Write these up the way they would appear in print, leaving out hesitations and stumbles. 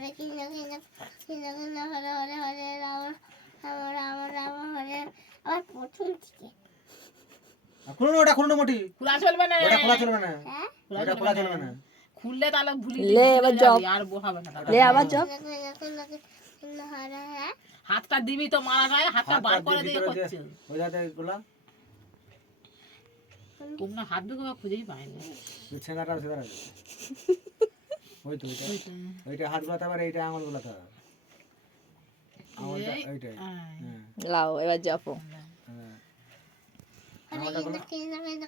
হরে কৃষ্ণ কৃষ্ণ কৃষ্ণ কৃষ্ণ হরে হরে হরে রাম রাম রাম রাম হরে আবার প্রথম থেকে খুলুন ওটা খুলুন মোটি খোলা চলবে না ওটা খোলা চলবে না হ্যাঁ ওটা খোলা চলবে না খুললে তাহলে ভুলি লে, এবার জপ। আর বসাবে না লে আবার জপ। কৃষ্ণ হরে হ্যাঁ হাতটা দিবি তো মারা যায় হাতটা বার করে দিয়ে করছে ওই যাতে গুলা তোমরা হাত ঢুকে খুঁজেই পাইনি ছেঁড়াটা ছেঁড়া ওই তো ওইটা হাত গুলাতে আবার এইটা আঙুল গুলাতে হবে আঙুলটা ওইটাই হ্যাঁ লাও এবার জপো হ্যাঁ হরে কৃষ্ণ কৃষ্ণ কৃষ্ণ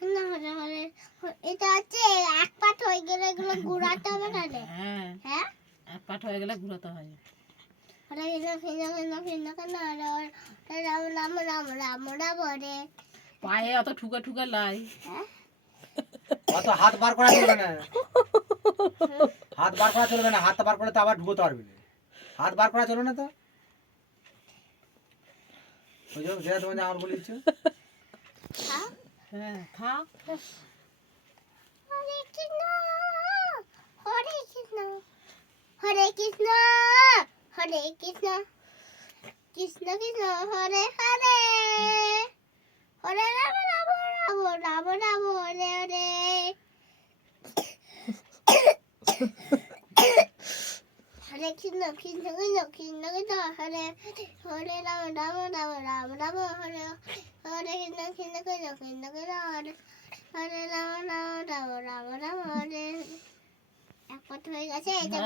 কৃষ্ণ হরে হরে এটা হচ্ছে এক পাঠ হয়ে গেলে এগুলো ঘুরাতে হবে না রে হ্যাঁ হ্যাঁ এক পাঠ হয়ে গেলে ঘুরাতে হয় হরে কৃষ্ণ কৃষ্ণ কৃষ্ণ কৃষ্ণ কৃষ্ণ হরে হরে রাম রাম রাম রাম রাম হরে পায়ে অত ঠুকে ঠুকে লাই হ্যাঁ অত হাত বার করা চলবে না হাত বার করা চলবে না হাত বার করলে তো আবার ঢুকতে পারবি না হাত বার করা চলবে না তো ওই যে যেটা তোমাদের আমার বলেছ হ্যাঁ হ্যাঁ থাক হরে কৃষ্ণ হরে কৃষ্ণ হরে কৃষ্ণ হরে কৃষ্ণ কৃষ্ণ কৃষ্ণ হরে হরে হরে রাম রাম রাম রাম রাম হরে হরে হরে কৃষ্ণ কৃষ্ণ কৃষ্ণ কৃষ্ণ কৃষ্ণ হরে হরে রাম রাম রাম রাম রাম হরে হরে কৃষ্ণ কৃষ্ণ কৃষ্ণ কৃষ্ণ কৃষ্ণ হরে হরে রাম রাম রাম রাম রাম হরে এক কথা হয়ে গেছে এটা